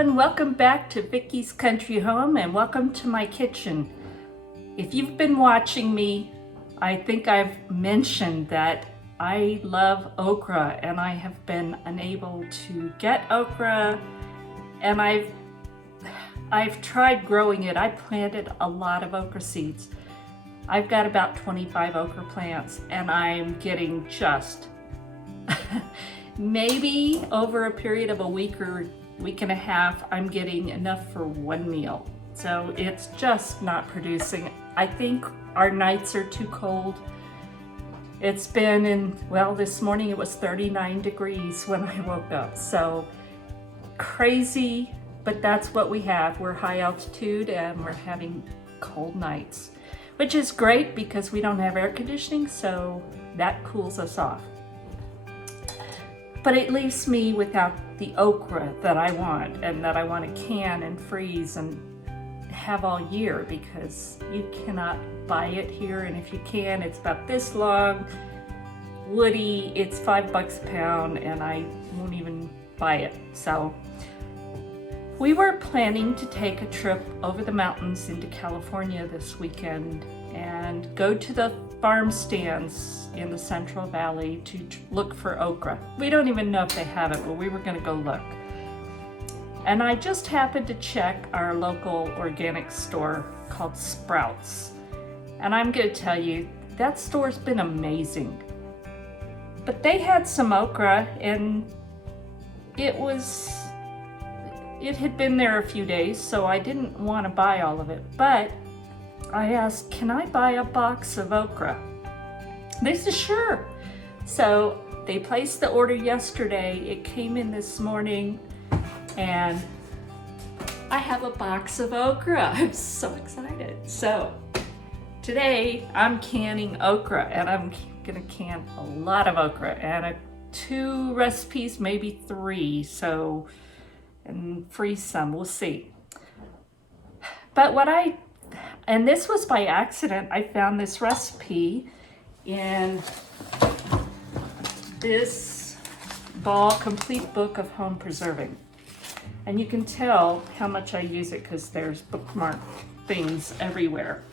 everyone, welcome back to Vickie's Country Home and welcome to my kitchen. If you've been watching me, I think I've mentioned that I love okra and I have been unable to get okra, and I've tried growing it. I planted a lot of okra seeds. I've got about 25 okra plants and I'm getting just maybe over a period of a week or week and a half, I'm getting enough for one meal. So it's just not producing. I think our nights are too cold. It's been this morning it was 39 degrees when I woke up. So crazy, but that's what we have. We're high altitude and we're having cold nights, which is great because we don't have air conditioning, so that cools us off. But it leaves me without the okra that I want and that I want to can and freeze and have all year, because you cannot buy it here, and if you can, it's about this long, woody, it's $5 a pound, and I won't even buy it. So we were planning to take a trip over the mountains into California this weekend and go to the farm stands in the Central Valley to look for okra. We don't even know if they have it, but we were going to go look. And I just happened to check our local organic store called Sprouts. And I'm going to tell you, that store's been amazing. But they had some okra and it had been there a few days, so I didn't want to buy all of it. But I asked, can I buy a box of okra? They said, sure. So they placed the order yesterday. It came in this morning and I have a box of okra. I'm so excited. So today I'm canning okra, and I'm gonna can a lot of okra and 2 recipes, maybe 3. So, and freeze some, we'll see. But and this was by accident, I found this recipe in this Ball Complete Book of Home Preserving. And you can tell how much I use it because there's bookmark things everywhere.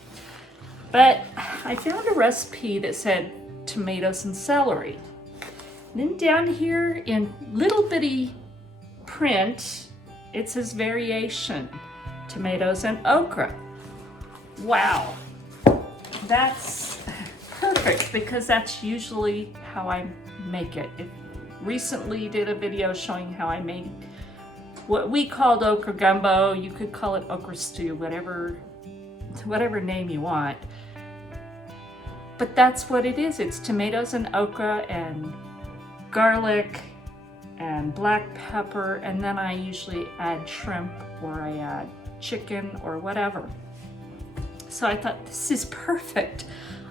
But I found a recipe that said tomatoes and celery. And then down here in little bitty print, it says variation, tomatoes and okra. Wow, that's perfect because that's usually how I make it. Recently did a video showing how I made what we called okra gumbo. You could call it okra stew, whatever name you want. But that's what it is. It's tomatoes and okra and garlic and black pepper, and then I usually add shrimp or I add chicken or whatever. So I thought, this is perfect.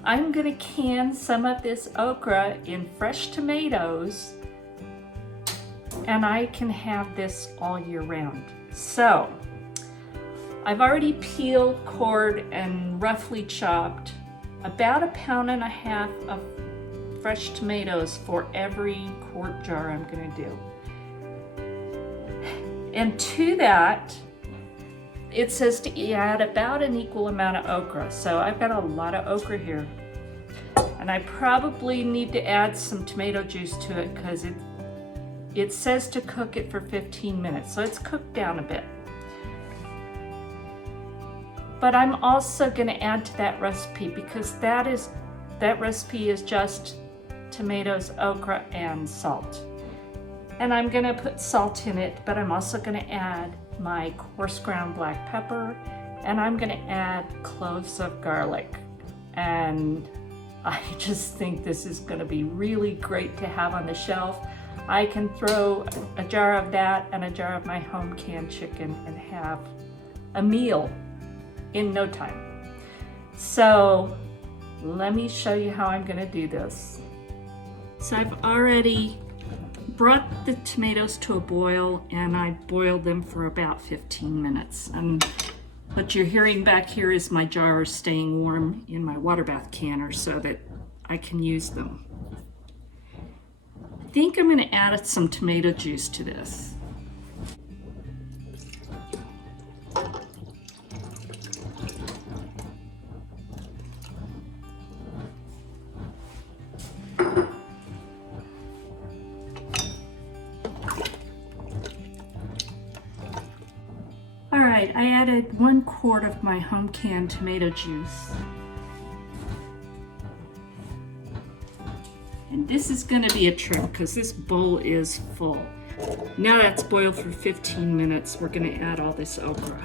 I'm gonna can some of this okra in fresh tomatoes and I can have this all year round. So I've already peeled, cored, and roughly chopped about 1.5 pounds of fresh tomatoes for every quart jar I'm gonna do. And to that, it says to add about an equal amount of okra. So I've got a lot of okra here. And I probably need to add some tomato juice to it because it says to cook it for 15 minutes. So it's cooked down a bit. But I'm also gonna add to that recipe because that recipe is just tomatoes, okra, and salt. And I'm gonna put salt in it, but I'm also gonna add my coarse ground black pepper, and I'm gonna add cloves of garlic. And I just think this is gonna be really great to have on the shelf. I can throw a jar of that and a jar of my home canned chicken and have a meal in no time. So let me show you how I'm gonna do this. So I've already brought the tomatoes to a boil and I boiled them for about 15 minutes. And what you're hearing back here is my jar staying warm in my water bath canner so that I can use them. I think I'm going to add some tomato juice to this. 1 quart of my home canned tomato juice. And this is going to be a trick because this bowl is full. Now that's boiled for 15 minutes, we're going to add all this okra.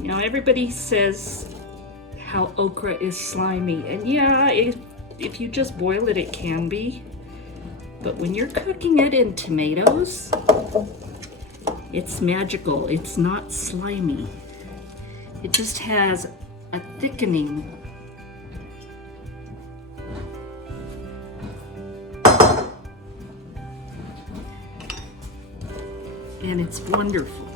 Now everybody says how okra is slimy, and yeah, if you just boil it, it can be. But when you're cooking it in tomatoes, it's magical. It's not slimy. It just has a thickening. And it's wonderful.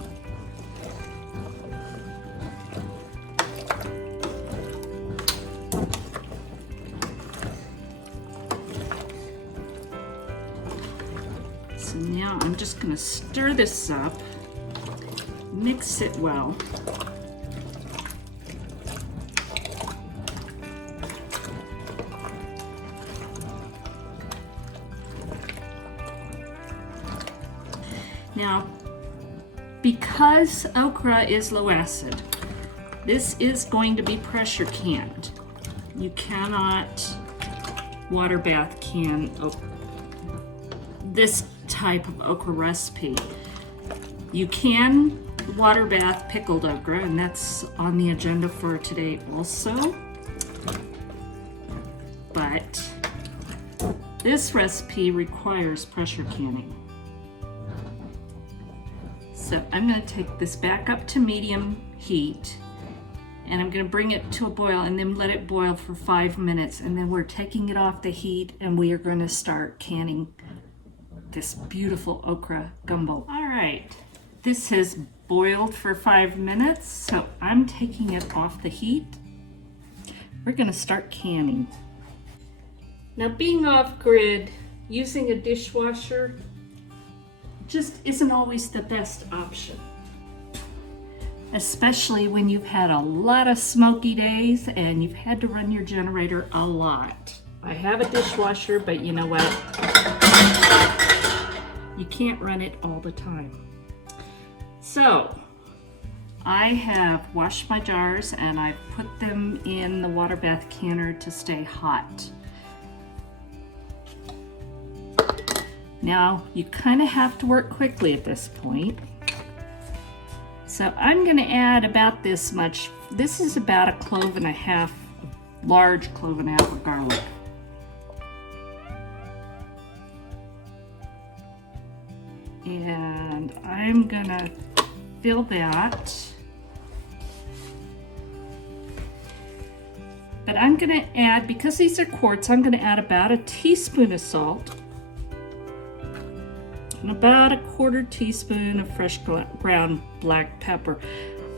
So now I'm just going to stir this up, mix it well. Now, because okra is low acid, this is going to be pressure canned. You cannot water bath can this type of okra recipe. You can water bath pickled okra, and that's on the agenda for today also. But this recipe requires pressure canning. So I'm going to take this back up to medium heat, and I'm going to bring it to a boil and then let it boil for 5 minutes, and then we're taking it off the heat and we are going to start canning this beautiful okra gumbo. All right, this has boiled for 5 minutes, so I'm taking it off the heat. We're going to start canning. Now, being off grid, using a dishwasher just isn't always the best option, especially when you've had a lot of smoky days and you've had to run your generator a lot. I have a dishwasher, but you know what? You can't run it all the time. So I have washed my jars and I've put them in the water bath canner to stay hot. Now, you kind of have to work quickly at this point. So I'm going to add about this much. This is about 1.5 cloves, large clove and a half of garlic. And I'm going to fill that. But I'm going to add, because these are quarts, I'm going to add about 1 teaspoon of salt. And about 1/4 teaspoon of fresh ground black pepper.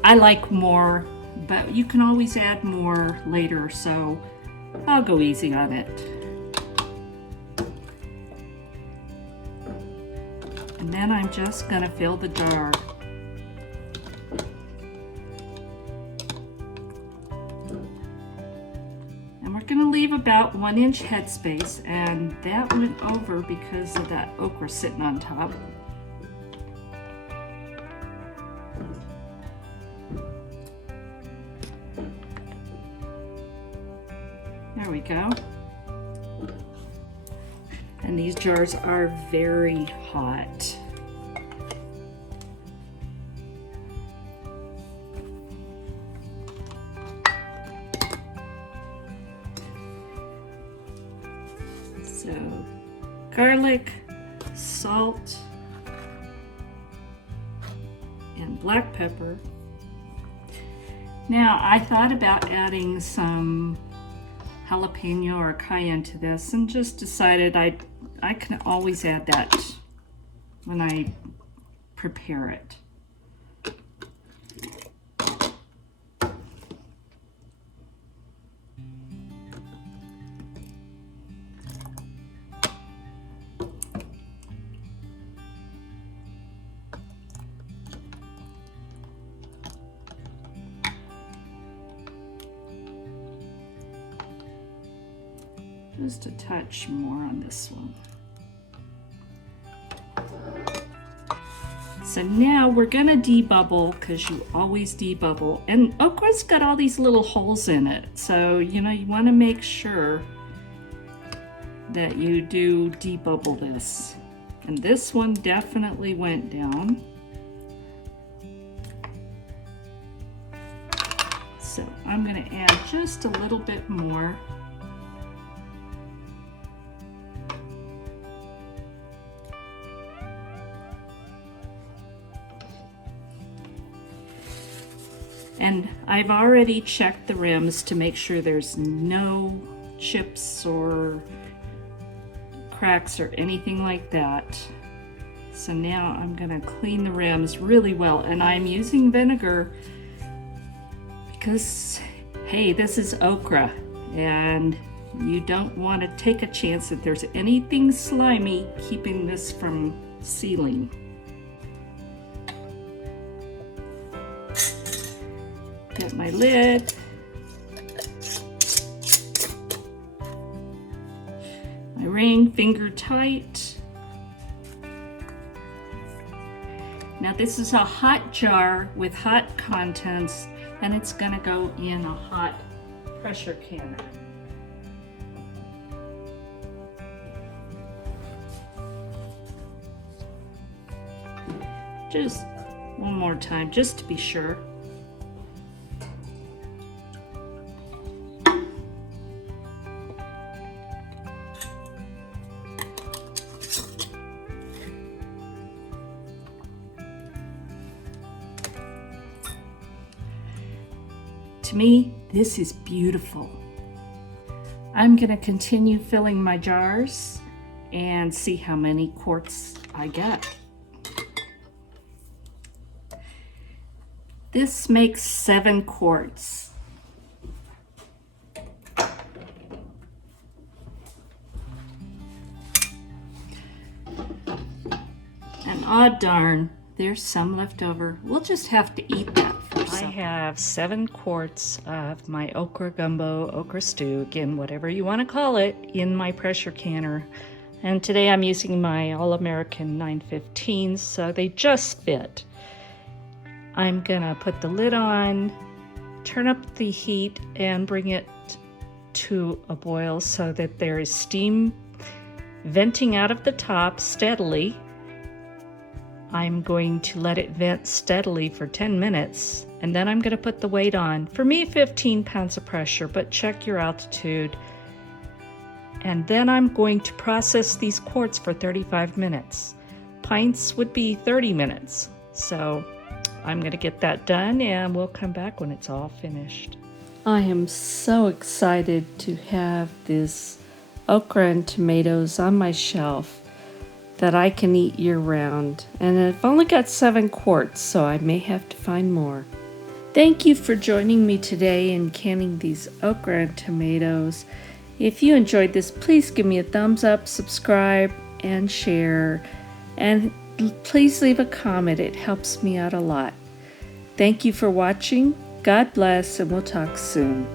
I like more, but you can always add more later, so I'll go easy on it. And then I'm just gonna fill the jar. Gonna leave about 1 inch headspace, and that went over because of that okra sitting on top. There we go. And these jars are very hot. So, garlic, salt, and black pepper. Now, I thought about adding some jalapeno or cayenne to this, and just decided I can always add that when I prepare it. Just a touch more on this one. So now we're gonna debubble, because you always debubble. And okra's got all these little holes in it. So, you know, you wanna make sure that you do debubble this. And this one definitely went down. So I'm gonna add just a little bit more. And I've already checked the rims to make sure there's no chips or cracks or anything like that. So now I'm gonna clean the rims really well, and I'm using vinegar because, hey, this is okra and you don't want to take a chance that there's anything slimy keeping this from sealing. Get my lid. My ring, finger tight. Now this is a hot jar with hot contents, and it's gonna go in a hot pressure canner. Just one more time, just to be sure. To me, this is beautiful. I'm gonna continue filling my jars and see how many quarts I get. This makes 7 quarts. And oh darn, there's some left over. We'll just have to eat that. I have 7 quarts of my okra gumbo, okra stew, again, whatever you want to call it, in my pressure canner. And today I'm using my All-American 915s, so they just fit. I'm gonna put the lid on, turn up the heat, and bring it to a boil so that there is steam venting out of the top steadily. I'm going to let it vent steadily for 10 minutes, and then I'm going to put the weight on. For me, 15 pounds of pressure, but check your altitude. And then I'm going to process these quarts for 35 minutes. Pints would be 30 minutes. So I'm going to get that done, and we'll come back when it's all finished. I am so excited to have this okra and tomatoes on my shelf that I can eat year-round, and I've only got 7 quarts, so I may have to find more. Thank you for joining me today in canning these okra and tomatoes. If you enjoyed this, please give me a thumbs up, subscribe, and share, and please leave a comment. It helps me out a lot. Thank you for watching. God bless, and we'll talk soon.